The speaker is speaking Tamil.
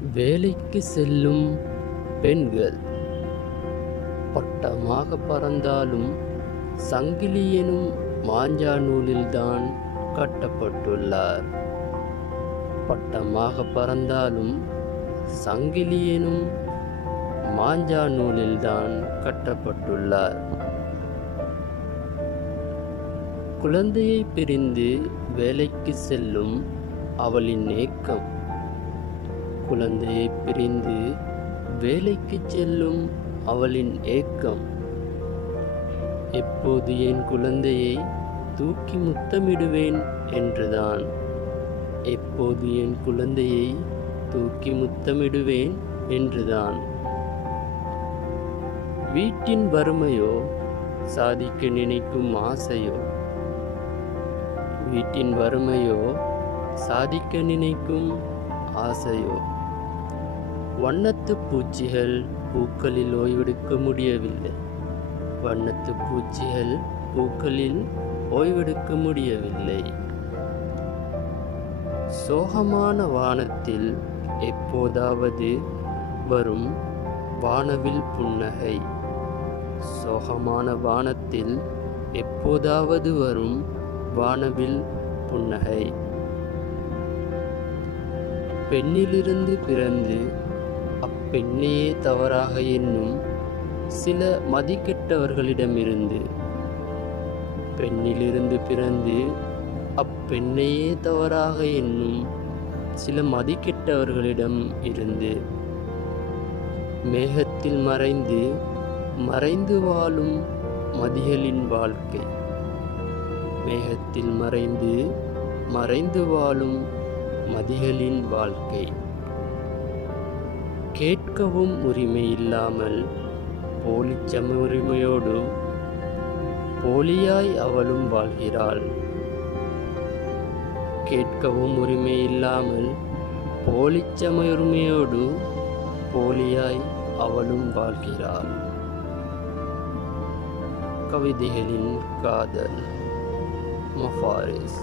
வேலைக்கு செல்லும் பெண்கள் பட்டமாக பறந்தாலும் சங்கிலி எனும் மாஞ்சா நூலில்தான் கட்டப்பட்டுள்ளார். பட்டமாக பறந்தாலும் சங்கிலி எனும் மாஞ்சா நூலில்தான் கட்டப்பட்டுள்ளார். குழந்தையை பிரிந்து வேலைக்கு செல்லும் அவளின் ஏக்கம். குழந்தையை பிரிந்து வேலைக்கு செல்லும் அவளின் ஏக்கம். எப்போது என் குழந்தையை தூக்கி முத்தமிடுவேன் என்றுதான். எப்போது என் குழந்தையை தூக்கி முத்தமிடுவேன் என்றுதான். வீட்டின் வறுமையோ சாதிக்க நினைக்கும் ஆசையோ. வீட்டின் வறுமையோ சாதிக்க நினைக்கும் ஆசையோ. வண்ணத்து பூச்சிகள் பூக்களில் ஓய்வெடுக்க முடியவில்லை. வண்ணத்து பூச்சிகள் பூக்களில் ஓய்வெடுக்க முடியவில்லை. சோகமான வானத்தில் எப்போதாவது வரும் வானவில் புன்னகை. சோகமான வானத்தில் எப்போதாவது வரும் வானவில் புன்னகை. பெண்ணிலிருந்து பிறந்து அப்பெண்ணையே தவறாக எண்ணும் சில மதிக்கெட்டவர்களிடமிருந்து. பெண்ணிலிருந்து பிறந்து அப்பெண்ணையே தவறாக எண்ணும் சில மதிக்கெட்டவர்களிடம் இருந்து. மேகத்தில் மறைந்து மறைந்து வாழும் மதிகளின் வாழ்க்கை. மேகத்தில் மறைந்து மறைந்து வாழும் மதிகளின் வாழ்க்கை. கேட்கவும் உரிமை இல்லாமல் போலிச்சம உரிமையோடு போலியாய் அவளும் வாழ்கிறாள். கேட்கவும் உரிமை இல்லாமல் போலிச்சம உரிமையோடு போலியாய் அவளும் வாழ்கிறாள். கவிதைகளின் காதல். மஃபாரிஸ்.